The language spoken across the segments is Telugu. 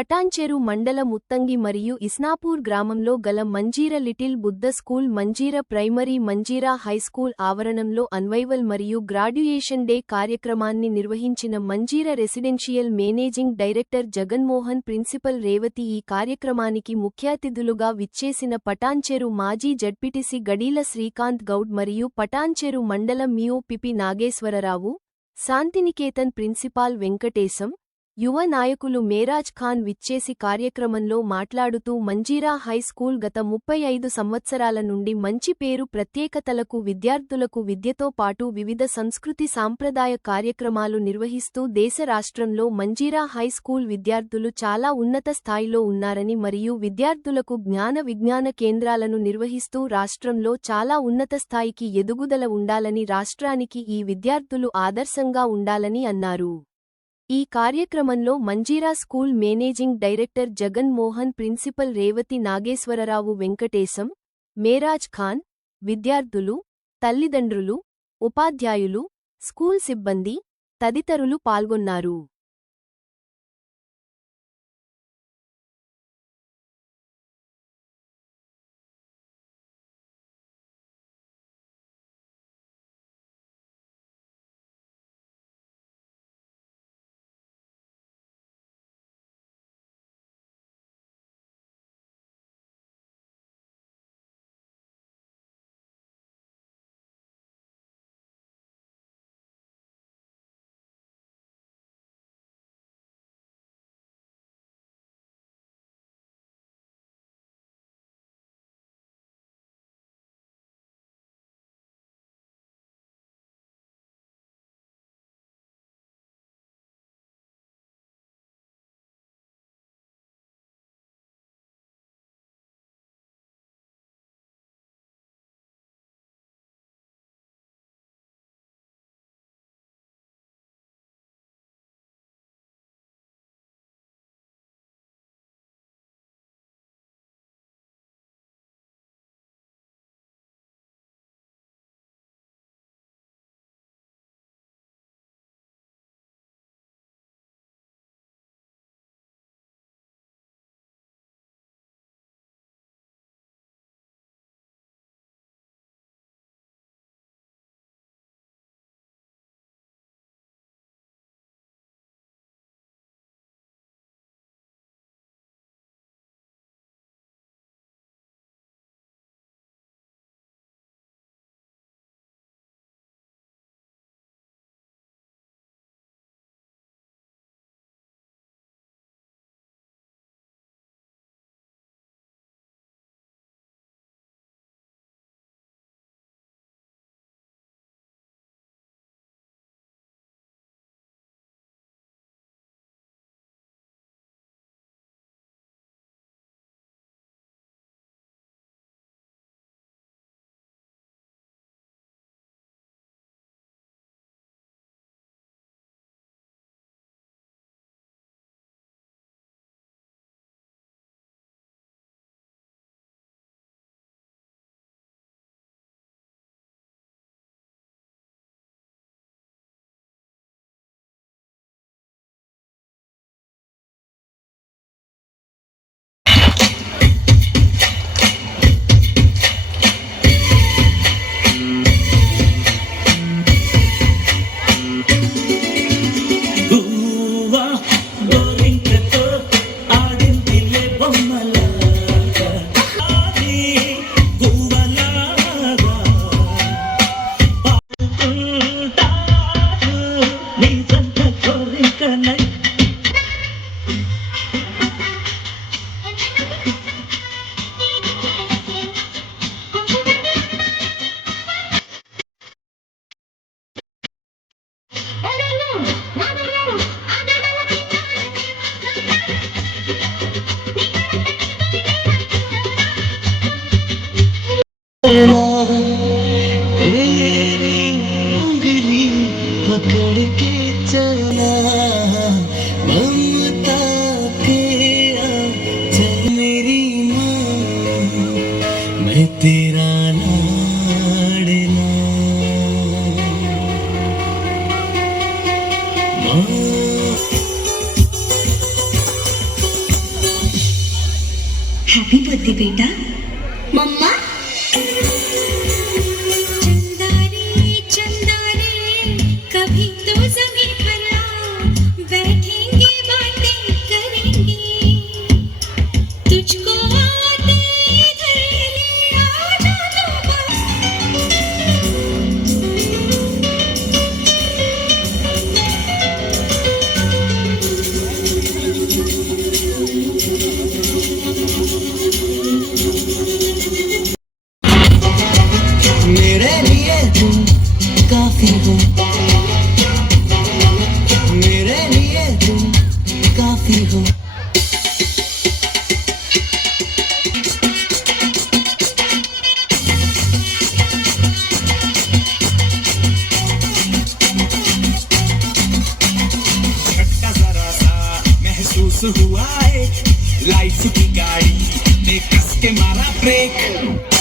పటాన్చెరు మండల ముత్తంగి మరియు ఇస్నాపూర్ గ్రామంలో గల Manjira little Buddha school Manjira primary Manjira high school ఆవరణంలో అన్వైవల్ మరియు గ్రాడ్యుయేషన్ డే కార్యక్రమాన్ని నిర్వహించిన Manjira residential managing director Jaganmohan principal Revathi ఈ కార్యక్రమానికి ముఖ్యాతిథులుగా విచ్చేసిన పటాన్చెరు మాజీ జడ్పిటిసి గడీల శ్రీకాంత్ గౌడ్ మరియు పటాన్చెరు మండలం మియో పిపి నాగేశ్వరరావు శాంతినికేతన్ ప్రిన్సిపాల్ వెంకటేశం యువ నాయకులు మేరాజ్ ఖాన్ విచ్చేసి కార్యక్రమంలో మాట్లాడుతూ మంజీరా హై స్కూల్ గత ముప్పై ఐదు సంవత్సరాల నుండి మంచి పేరు ప్రత్యేకతలకు విద్యార్థులకు విద్యతో పాటు వివిధ సంస్కృతి సాంప్రదాయ కార్యక్రమాలు నిర్వహిస్తూ దేశ రాష్ట్రంలో మంజీరా హై స్కూల్ విద్యార్థులు చాలా ఉన్నత స్థాయిలో ఉన్నారని మరియు విద్యార్థులకు జ్ఞాన విజ్ఞాన కేంద్రాలను నిర్వహిస్తూ రాష్ట్రంలో చాలా ఉన్నత స్థాయికి ఎదుగుదల ఉండాలని రాష్ట్రానికి ఈ విద్యార్థులు ఆదర్శంగా ఉండాలని అన్నారు. ఈ కార్యక్రమంలో Manjira school managing director Jagan Mohan principal Revathi Nageswararao Venkatesham Meraj Khan విద్యార్థులు తల్లిదండ్రులు ఉపాధ్యాయులు స్కూల్ సిబ్బంది తదితరులు పాల్గొన్నారు. बुद्धि बेटा। लाइफ की गाड़ी ने कस के मारा break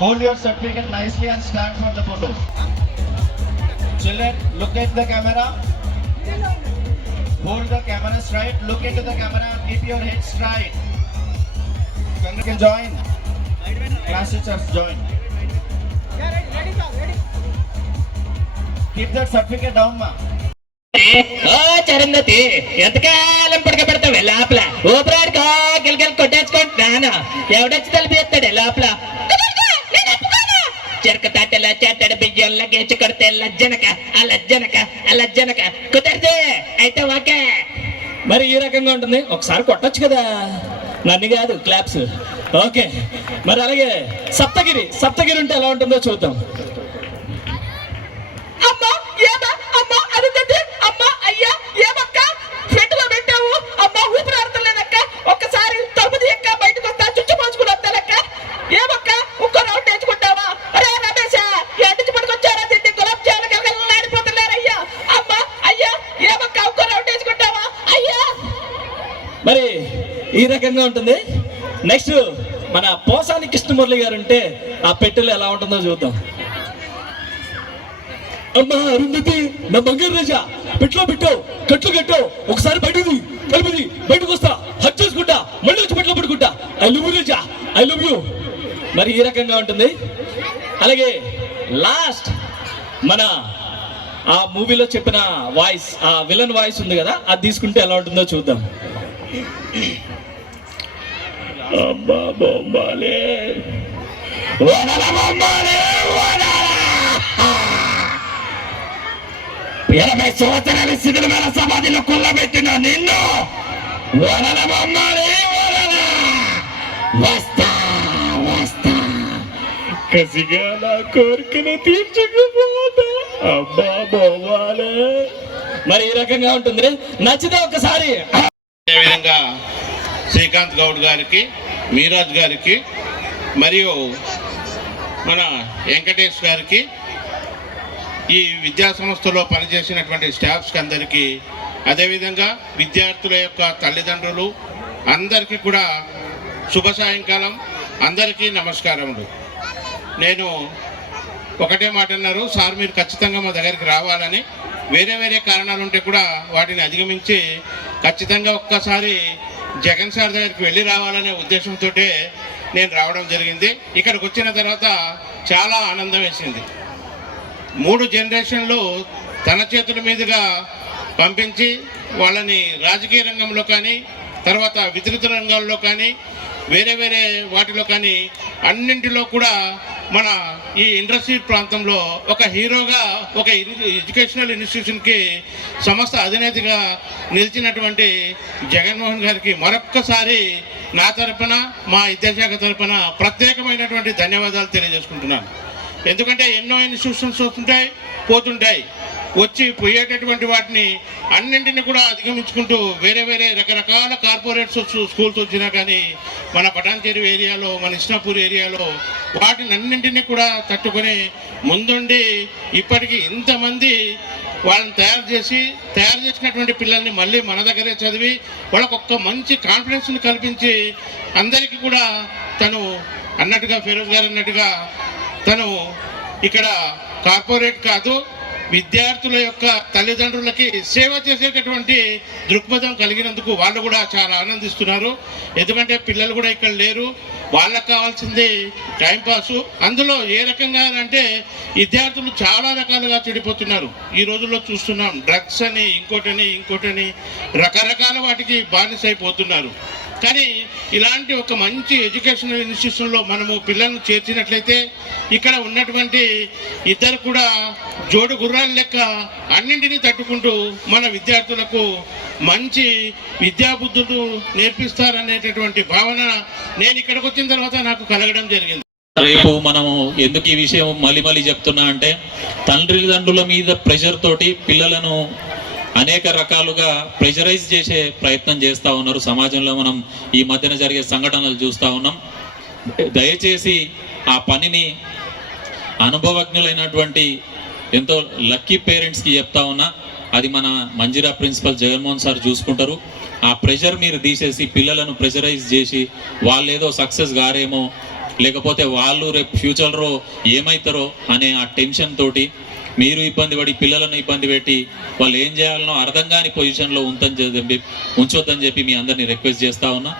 hold your certificate nicely and stand for the photo. Children, look at the camera. Hold the camera straight. Look into the camera and keep your head straight. You can join. Class teachers join. Keep that certificate down, ma. ఓ చరందతి ఎంతకాలం పడకబెడతావే లోపల ఊపిరాడుకో గిలగిల కొట్టేసుకుంటున్నాను ఎవడొచ్చి తలిపి ఎత్తాడు లోపల చెరక తాటెల చేతడ లగేసి కొడితే లజ్జనక ఆ లజ్జనక ఆ లజ్జనక. కుదరదు అయితే ఓకే. మరి ఈ రకంగా ఉంటుంది. ఒకసారి కొట్టొచ్చు కదా. నన్ను కాదు క్లాప్స్. ఓకే. మరి అలాగే సప్తగిరి సప్తగిరి ఉంటే ఎలా ఉంటుందో చూద్దాం. అమ్మా ఏమా అమ్మా అరుంధతి అమ్మా అయ్యా ఏమక్క? ఫ్రంట్లో పెట్టావు. అమ్మా ఊపిరాడతలేదక్క. ఒక్కసారి తలుపు తీయక్క బయటకు వస్తా చుచ్చు పోసుకుని వస్తానక్క ఏమక్క ఇంకో రౌండ్ వేసుకుంటావా అరే విధంగా ఉంటుంది. నెక్స్ట్ మన పోసాని కృష్ణమురళి గారు ఉంటే ఆ పెట్టెలు ఎలా ఉంటుందో చూద్దాం. అమ్మా అరుంధతి నా బంగారు రాజా పెట్లో పెట్టావు కట్లు కట్టావు ఒకసారి బయటది కలిపిది బయటకు వస్తా హక్ చేసుకుంటా మళ్ళీ వచ్చి పెట్లో పడుకుంటా. I love you Raja I love you మరి ఈ రకంగా ఉంటుంది. అలాగే లాస్ట్ మన ఆ మూవీలో చెప్పిన వాయిస్ ఆ విలన్ వాయిస్ ఉంది కదా అది తీసుకుంటే ఎలా ఉంటుందో చూద్దాం. అబ్బా బొమ్మాలే వదల బొమ్మాలే వదల ఎనభై శిథిలమైన సమాధిలో కుల్లబెట్టిన నిన్ను వదల బొమ్మాలే వదల వస్తా వస్తా కసిగా నా కోరికను తీర్చుకుపోతా అబ్బా బొమ్మాలే మరి ఈ రకంగా ఉంటుంది నచ్చితే ఒకసారి అదేవిధంగా శ్రీకాంత్ గౌడ్ గారికి మీరాజ్ గారికి మరియు మన వెంకటేష్ గారికి ఈ విద్యా సంస్థలో పనిచేసినటువంటి స్టాఫ్స్కి అందరికీ అదేవిధంగా విద్యార్థుల యొక్క తల్లిదండ్రులు అందరికీ కూడా శుభ సాయంకాలం. అందరికీ నమస్కారములు. నేను ఒకటే మాట అన్నారు సార్ మీరు ఖచ్చితంగా మా దగ్గరికి రావాలని. వేరే వేరే కారణాలు ఉంటే కూడా వాటిని అధిగమించి ఖచ్చితంగా ఒక్కసారి జగన్ సార్ దగ్గరికి వెళ్ళి రావాలనే ఉద్దేశంతో నేను రావడం జరిగింది. ఇక్కడికి వచ్చిన తర్వాత చాలా ఆనందం వేసింది. మూడు జనరేషన్లు తన చేతుల మీదుగా పంపించి వాళ్ళని రాజకీయ రంగంలో కానీ తర్వాత విద్యుత్ రంగాల్లో కానీ వేరే వేరే వాటిలో కానీ అన్నింటిలో కూడా మన ఈ ఇండస్ట్రీ ప్రాంతంలో ఒక హీరోగా ఒక ఎడ్యుకేషనల్ ఇన్స్టిట్యూషన్కి సంస్థ అధినేతగా నిలిచినటువంటి జగన్మోహన్ గారికి మరొక్కసారి నా తరపున మా విద్యాశాఖ తరపున ప్రత్యేకమైనటువంటి ధన్యవాదాలు తెలియజేసుకుంటున్నాను. ఎందుకంటే ఎన్నో ఇన్స్టిట్యూషన్స్ వస్తుంటాయి పోతుంటాయి. వచ్చి పోయేటటువంటి వాటిని అన్నింటిని కూడా అధిగమించుకుంటూ వేరే వేరే రకరకాల కార్పొరేట్స్ స్కూల్స్ వచ్చినా కానీ మన పటాన్చేరు ఏరియాలో మన ఇస్నాపూర్ ఏరియాలో వాటిని అన్నింటినీ కూడా తట్టుకొని ముందుండి ఇప్పటికీ ఇంతమంది వాళ్ళని తయారు చేసి తయారు చేసినటువంటి పిల్లల్ని మళ్ళీ మన దగ్గరే చదివి వాళ్ళకు ఒక్క మంచి కాన్ఫిడెన్స్ని కల్పించి అందరికీ కూడా తను అన్నట్టుగా ఫిరోజ్ గారు అన్నట్టుగా తను ఇక్కడ కార్పొరేట్ కాదు విద్యార్థుల యొక్క తల్లిదండ్రులకి సేవ చేసేటటువంటి దృక్పథం కలిగినందుకు వాళ్ళు కూడా చాలా ఆనందిస్తున్నారు. ఎందుకంటే పిల్లలు కూడా ఇక్కడ లేరు. వాళ్ళకి కావాల్సింది టైంపాసు అందులో ఏ రకంగా అంటే విద్యార్థులు చాలా రకాలుగా చెడిపోతున్నారు. ఈ రోజుల్లో చూస్తున్నాం డ్రగ్స్ అని ఇంకోటని ఇంకోటని రకరకాల వాటికి బానిసైపోతున్నారు. కానీ ఇలాంటి ఒక మంచి ఎడ్యుకేషనల్ ఇన్స్టిట్యూషన్లో మనము పిల్లలను చేర్చినట్లయితే ఇక్కడ ఉన్నటువంటి ఇద్దరు కూడా జోడు గుర్రాల లెక్క అన్నింటినీ తట్టుకుంటూ మన విద్యార్థులకు మంచి విద్యాబుద్ధులు నేర్పిస్తారనేటటువంటి భావన నేను ఇక్కడికి వచ్చిన తర్వాత నాకు కలగడం జరిగింది. రేపు మనము ఎందుకు ఈ విషయం మళ్ళీ మళ్ళీ చెప్తున్నా అంటే తల్లిదండ్రుల మీద ప్రెషర్ తోటి పిల్లలను అనేక రకాలుగా ప్రెషరైజ్ చేసే ప్రయత్నం చేస్తూ ఉన్నారు. సమాజంలో మనం ఈ మధ్యన జరిగే సంఘటనలు చూస్తూ ఉన్నాం. దయచేసి ఆ పనిని అనుభవజ్ఞులైనటువంటి ఎంతో లక్కీ పేరెంట్స్కి చెప్తా ఉన్నా. అది మన మంజిరా ప్రిన్సిపల్ జగన్మోహన్ సార్ చూసుకుంటారు. ఆ ప్రెషర్ మీరు తీసేసి పిల్లలను ప్రెషరైజ్ చేసి వాళ్ళు ఏదో సక్సెస్ గారేమో లేకపోతే వాళ్ళు రేపు ఫ్యూచర్లో ఏమవుతారో అనే ఆ టెన్షన్ తోటి మీరు ఇబ్బంది పడి పిల్లలను ఇబ్బంది పెట్టి వాళ్ళు ఏం చేయాలనో అర్థం కాని పొజిషన్లో ఉందని చెప్పి ఉంచొద్దని చెప్పి మీ అందరినీ రిక్వెస్ట్ చేస్తా ఉన్నా.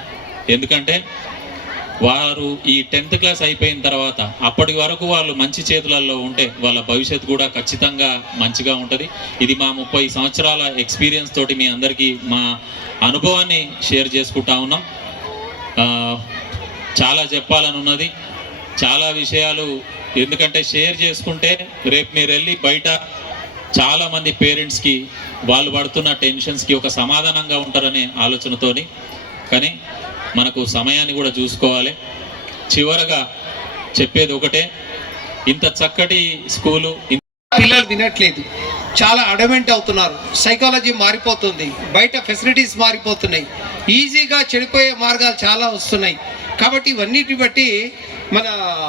ఎందుకంటే వారు ఈ టెన్త్ క్లాస్ అయిపోయిన తర్వాత అప్పటి వరకు వాళ్ళు మంచి చేతులలో ఉంటే వాళ్ళ భవిష్యత్తు కూడా ఖచ్చితంగా మంచిగా ఉంటుంది. ఇది మా ముప్పై సంవత్సరాల ఎక్స్పీరియన్స్ తోటి మీ అందరికీ మా అనుభవాన్ని షేర్ చేసుకుంటా ఉన్నాం. చాలా చెప్పాలని ఉన్నది చాలా విషయాలు ఎందుకంటే షేర్ చేసుకుంటే రేపు మీరు వెళ్ళి బయట చాలా మంది పేరెంట్స్కి వాళ్ళు పడుతున్న టెన్షన్స్కి ఒక సమాధానంగా ఉంటారనే ఆలోచనతోని. కానీ మనకు సమయాన్ని కూడా చూసుకోవాలి. చివరగా చెప్పేది ఒకటే ఇంత చక్కటి స్కూలు పిల్లలు వినట్లేదు చాలా అడమెంట్ అవుతున్నారు. సైకాలజీ మారిపోతుంది. బయట ఫెసిలిటీస్ మారిపోతున్నాయి. ఈజీగా చెడిపోయే మార్గాలు చాలా వస్తున్నాయి. కాబట్టి ఇవన్నిటిని బట్టి మన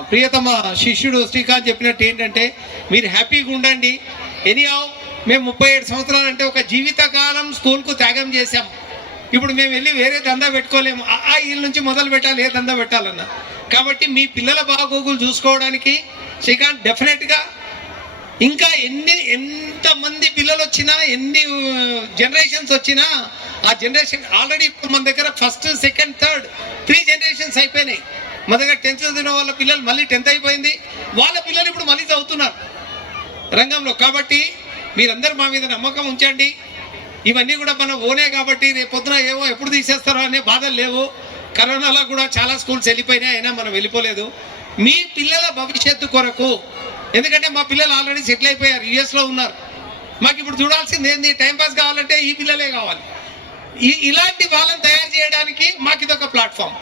ప్రియతమ శిష్యుడు శ్రీకాంత్ చెప్పినట్టు ఏంటంటే మీరు హ్యాపీగా ఉండండి. ఎనీహౌ మేము ముప్పై ఏడు సంవత్సరాలు అంటే ఒక జీవితకాలం స్కూల్కు త్యాగం చేశాం. ఇప్పుడు మేము వెళ్ళి వేరే దందా పెట్టుకోలేము. ఆ ఇల్లు నుంచి మొదలు పెట్టాలి ఏ దందా పెట్టాలన్నా. కాబట్టి మీ పిల్లల బాగోగులు చూసుకోవడానికి శ్రీకాంత్ డెఫినెట్గా ఇంకా ఎన్ని ఎంతమంది పిల్లలు వచ్చినా ఎన్ని జనరేషన్స్ వచ్చినా ఆ జనరేషన్ ఆల్రెడీ ఇప్పుడు మన దగ్గర first second third three generations అయిపోయినాయి. మా దగ్గర టెన్త్ చదివిన వాళ్ళ పిల్లలు మళ్ళీ టెన్త్ అయిపోయింది. వాళ్ళ పిల్లలు ఇప్పుడు మళ్ళీ చదువుతున్నారు. రంగంలో కాబట్టి మీరందరూ మా మీద నమ్మకం ఉంచండి. ఇవన్నీ కూడా మన ఓనే కాబట్టి రేపు పొద్దున ఏవో ఎప్పుడు తీసేస్తారో అనే బాధలు లేవు. కరోనాలో కూడా చాలా స్కూల్స్ వెళ్ళిపోయినాయి అయినా మనం వెళ్ళిపోలేదు. మీ పిల్లల భవిష్యత్తు కొరకు ఎందుకంటే మా పిల్లలు ఆల్రెడీ సెటిల్ అయిపోయారు యుఎస్లో ఉన్నారు. మాకు ఇప్పుడు చూడాల్సింది ఏంది? టైంపాస్ కావాలంటే ఈ పిల్లలే కావాలి. ఈ ఇలాంటి వాళ్ళని తయారు చేయడానికి మాకు ఇదొక ప్లాట్ఫామ్.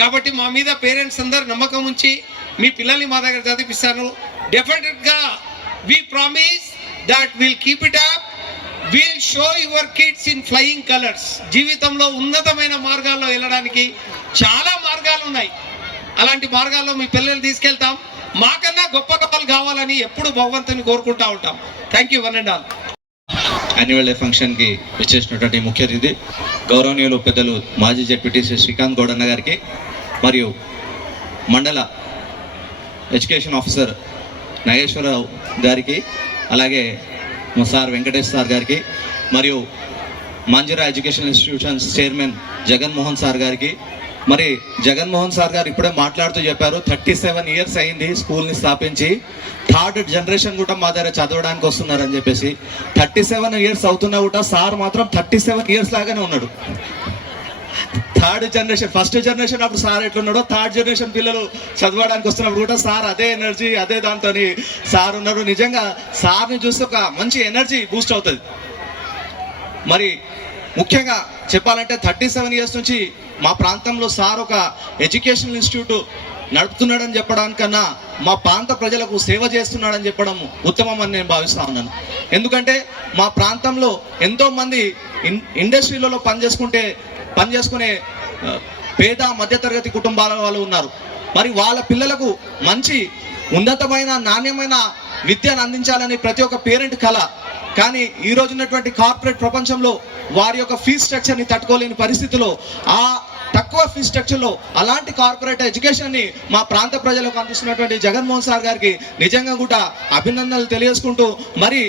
కాబట్టి మా మీద పేరెంట్స్ అందరు నమ్మకం ఉంచి మీ పిల్లల్ని మా దగ్గర చదివిస్తాను డెఫినెట్గా we promise that will keep it up will show your kids in flying colours జీవితంలో ఉన్నతమైన మార్గాల్లో వెళ్ళడానికి చాలా మార్గాలు ఉన్నాయి. అలాంటి మార్గాల్లో మీ పిల్లల్ని తీసుకెళ్తాం. మాకన్నా గొప్ప కథలు కావాలని ఎప్పుడు భగవంతుని కోరుకుంటా ఉంటాం. Thank you one and all annual day ఫంక్షన్కి విచ్చేసినటువంటి ముఖ్య అతిథి గౌరవనీయులు పెద్దలు మాజీ జడ్పీటీసీ శ్రీకాంత్ గౌడన్న గారికి మరియు మండల ఎడ్యుకేషన్ ఆఫీసర్ నాగేశ్వరరావు గారికి అలాగే మా సార్ వెంకటేష్ సార్ గారికి మరియు Manjira education institutions chairman Jaganmohan sir గారికి. మరి జగన్మోహన్ సార్ గారు ఇప్పుడే మాట్లాడుతూ చెప్పారు థర్టీ సెవెన్ ఇయర్స్ అయింది స్కూల్ని స్థాపించి థర్డ్ జనరేషన్ కూడా మా దగ్గర చదవడానికి వస్తున్నారని చెప్పేసి థర్టీ సెవెన్ ఇయర్స్ అవుతున్నా కూడా సార్ మాత్రం థర్టీ సెవెన్ ఇయర్స్ లాగానే ఉన్నాడు. థర్డ్ జనరేషన్ ఫస్ట్ జనరేషన్ అప్పుడు సార్ ఎట్లున్నాడో థర్డ్ జనరేషన్ పిల్లలు చదవడానికి వస్తున్నప్పుడు కూడా సార్ అదే ఎనర్జీ అదే దాంతో సార్ ఉన్నారు. నిజంగా సార్ని చూస్తే ఒక మంచి ఎనర్జీ బూస్ట్ అవుతుంది. మరి ముఖ్యంగా చెప్పాలంటే థర్టీ సెవెన్ ఇయర్స్ నుంచి మా ప్రాంతంలో సార్ ఒక ఎడ్యుకేషనల్ ఇన్స్టిట్యూట్ నడుపుతున్నాడని చెప్పడానికన్నా మా ప్రాంత ప్రజలకు సేవ చేస్తున్నాడని చెప్పడం ఉత్తమం అని నేను భావిస్తా ఉన్నాను. ఎందుకంటే మా ప్రాంతంలో ఎంతోమంది ఇన్ ఇండస్ట్రీలలో పనిచేసుకుంటే పనిచేసుకునే పేద మధ్యతరగతి కుటుంబాల వాళ్ళు ఉన్నారు. మరి వాళ్ళ పిల్లలకు మంచి ఉన్నతమైన నాణ్యమైన విద్యను అందించాలని ప్రతి ఒక్క పేరెంట్ కళ కానీ ఈ రోజు ఉన్నటువంటి కార్పొరేట్ ప్రపంచంలో వారి యొక్క ఫీజ్ స్ట్రక్చర్ని తట్టుకోలేని పరిస్థితిలో ఆ తక్కువ ఫీజ్ స్ట్రక్చర్లో అలాంటి కార్పొరేట్ ఎడ్యుకేషన్ని మా ప్రాంత ప్రజలకు అందిస్తున్నటువంటి జగన్మోహన్ సార్ గారికి నిజంగా కూడా అభినందనలు తెలియజేసుకుంటూ మరి